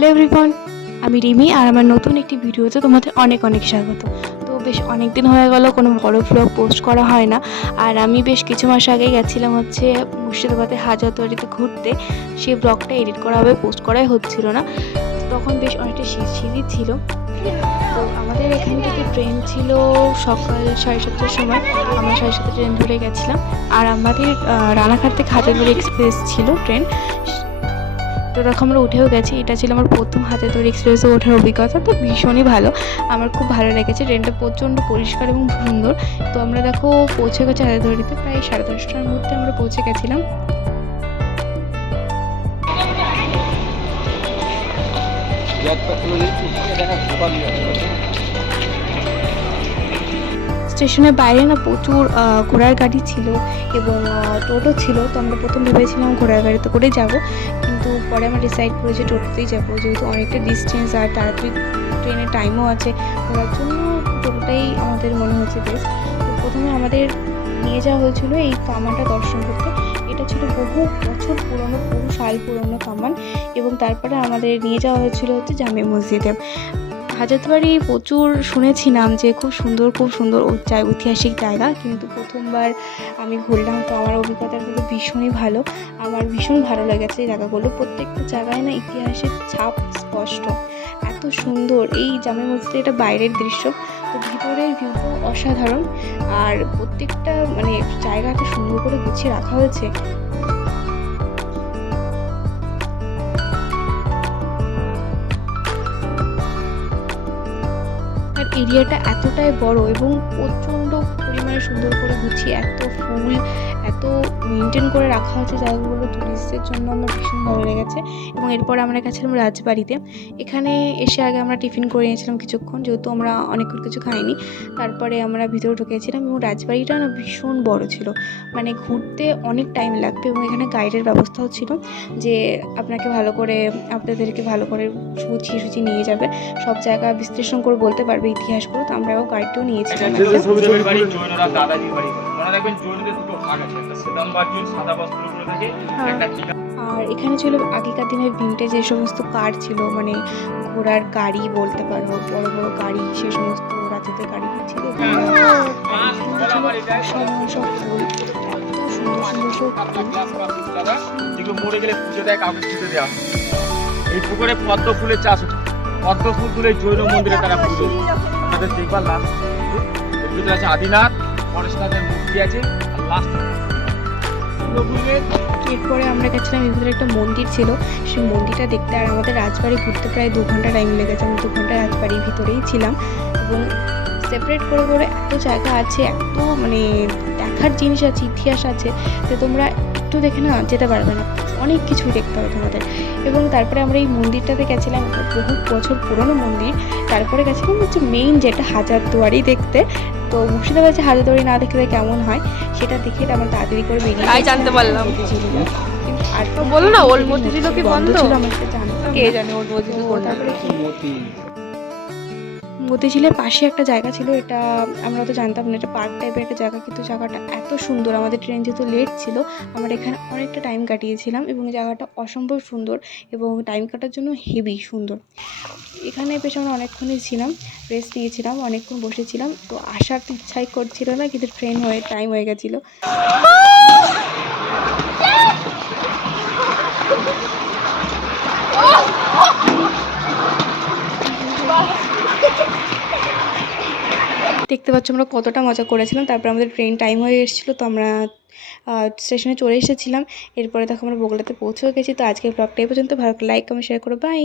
Hello everyone, আমি রিমি আর আমার নতুন একটি ভিডিওতে তোমাদের অনেক অনেক স্বাগত। তো বেশ অনেক দিন হয়ে গেল কোনো বড় ব্লগ পোস্ট করা হয় না। আর আমি বেশ কিছু মাস আগে গেছিলাম মুর্শিদাবাদে হাজারদুয়ারিতে ঘুরতে। সেই ব্লগটা এডিট করা হবে, পোস্ট করাই হচ্ছিল না। তখন বেশ অনেকটা শীত ছিল। তো আমাদের এখান থেকে ট্রেন ছিল সকাল 7:30টার সময়। আমরা 7:30 ট্রেন ধরে গেছিলাম। আর আমাদের রানাঘাট থেকে হাজারদুয়ারি এক্সপ্রেস ছিল ট্রেন। তো দেখো আমরা উঠেও গেছি। এটা ছিল আমার প্রথম হাজারদুয়ারি এক্সপ্রেসে ওঠার অভিজ্ঞতা। তো ভীষণই ভালো, আমার খুব ভালো লেগেছে। ট্রেনটা প্রচণ্ড পরিষ্কার এবং সুন্দর। তো আমরা দেখো পৌঁছে গেছি হাজারদুয়ারিতে, প্রায় 10:30টার মধ্যে আমরা পৌঁছে গেছিলাম। স্টেশনের বাইরে না প্রচুর ঘোড়ার গাড়ি ছিল এবং টোটো ছিল। তো আমরা প্রথম ভেবেছিলাম ঘোড়ার গাড়িতে করে যাব, কিন্তু পরে আমরা ডিসাইড করেছি টোটোতেই যাবো, যেহেতু অনেকটা ডিস্টেন্স আর তাড়াতাড়ি ট্রেনের টাইমও আছে। ঘোরার জন্য টোটোটাই আমাদের মনে হচ্ছে বেশ। তো প্রথমে আমাদের নিয়ে যাওয়া হয়েছিল এই কামানটা দর্শন করতে। এটা ছিল বহু বছর পুরনো, বহু সাল পুরনো কামান। এবং তারপরে আমাদের নিয়ে যাওয়া হয়েছিল জামে মসজিদে। হাজারদুয়ারি প্রচুর শুনেছি নাম, যে খুব সুন্দর ঐতিহাসিক জায়গা, কিন্তু প্রথমবার আমি ঘুরলাম। তো আমার অভিজ্ঞতা কিন্তু ভীষণই ভালো। আমার ভীষণ ভালো লেগেছে এই জায়গাগুলো। প্রত্যেকটা জায়গায় না ইতিহাসের ছাপ স্পষ্ট, এত সুন্দর। এই জামে মসজিদে এটা বাইরের দৃশ্য, তো ভিতরের ভিউটা অসাধারণ। আর প্রত্যেকটা জায়গা এত সুন্দর করে গুছিয়ে রাখা হয়েছে। এরিয়াটা এতটাই বড় এবং প্রচণ্ড পরিমাণে সুন্দর করে গুছিয়ে এত ফুল এত মেনটেন করে রাখা হয়েছে জায়গাগুলো, টুরিস্টদের জন্য আমার ভীষণ ভালো লেগেছে। এবং এরপর আমরা গেছিলাম রাজবাড়িতে। এখানে এসে আগে আমরা টিফিন করে নিয়েছিলাম কিছুক্ষণ, যেহেতু আমরা অনেকক্ষণ কিছু খাইনি। তারপরে আমরা ভিতরে ঢুকেছিলাম এবং রাজবাড়িটা না ভীষণ বড় ছিল, ঘুরতে অনেক টাইম লাগবে। এবং এখানে গাইডের ব্যবস্থাও ছিল, যে আপনাদেরকে ভালো করে গুছিয়ে নিয়ে যাবে, সব জায়গা বিশ্লেষণ করে বলতে পারবে ইতিহাসগুলো। তো আমরাও গাইডটাও নিয়েছিলাম। আর এখানে ছিল আগেকার দিনের ভিন্টেজ যে সমস্ত কার ছিল, ঘোড়ার গাড়ি বলতে পারো, বড় বড় গাড়ি, সে সমস্ত রাজাদের গাড়ি ছিল। সব ফুল, সুন্দর মরে গেলে পুজো দেয়, কাউকে পুজো দেওয়া। এই পুকুরে পদ্ম ফুলের চাষ হচ্ছে। পদ্ম ফুল তুলে জৈন মন্দিরে তারা পুজো। আপনাদের দেখবার লাস্ট এর ভিতরে আছে আদিনাথ, পরেশনাথের মূর্তি আছে, আর লাস্ট এরপরে আমরা গেছিলাম এর ভিতরে একটা মন্দির ছিল, সেই মন্দিরটা দেখতে। আর আমাদের রাজবাড়ি ঘুরতে প্রায় 2 ঘন্টা টাইম লেগেছে। আমি 2 ঘন্টা রাজবাড়ির ভিতরেই ছিলাম। এবং সেপারেট করে করে এত জায়গা আছে, এত দেখার জিনিস আছে, ইতিহাস আছে, যে তোমরা একটু দেখে না যেতে পারবে না, অনেক কিছুই দেখতে হবে তোমাদের। এবং তারপরে আমরা এই মন্দিরটাতে গেছিলাম, বহু বছর পুরনো মন্দির। তারপরে গেছিলাম মেইন যেটা হাজারদুয়ারি দেখতে। তো মুর্শিদাবাদ হাজারদুয়ারি না দেখলে কেমন হয় সেটা দেখে আমরা তাড়াতাড়ি করে বেরিয়ে জানতে পারলাম। আর বলো না, ওল্ড মতিঝিল কি বন্ধ ছিল? আমার সেটা জানতাম, কে জানে ওল্ড মতিঝিল কোনটা। তারপরে মতিঝিলের পাশে একটা জায়গা ছিল, এটা আমরা তো জানতাম না, এটা পার্ক টাইপের একটা জায়গা, কিন্তু জায়গাটা এত সুন্দর। আমাদের ট্রেন যেহেতু লেট ছিল, আমরা এখানে অনেকটা টাইম কাটিয়েছিলাম। এবং জায়গাটা অসম্ভব সুন্দর এবং টাইম কাটার জন্য হেভি সুন্দর। এখানে বেশ আমরা অনেকক্ষণই ছিলাম, রেস্ট নিয়েছিলাম, অনেকক্ষণ বসেছিলাম। তো আসার তো ইচ্ছাই করছিল না, কিন্তু টাইম হয়ে গেছিলো। দেখতে পাচ্ছ আমরা কতটা মজা করেছিলাম। তারপর আমাদের ট্রেন টাইম হয়ে এসেছিলো, তো আমরা স্টেশনে চলে এসেছিলাম। এরপরে দেখো আমরা বগুড়াতে পৌঁছেও গেছি। তো আজকের ব্লগটা এই পর্যন্ত। ভালো লাইক কমেন্ট শেয়ার করো, বাই।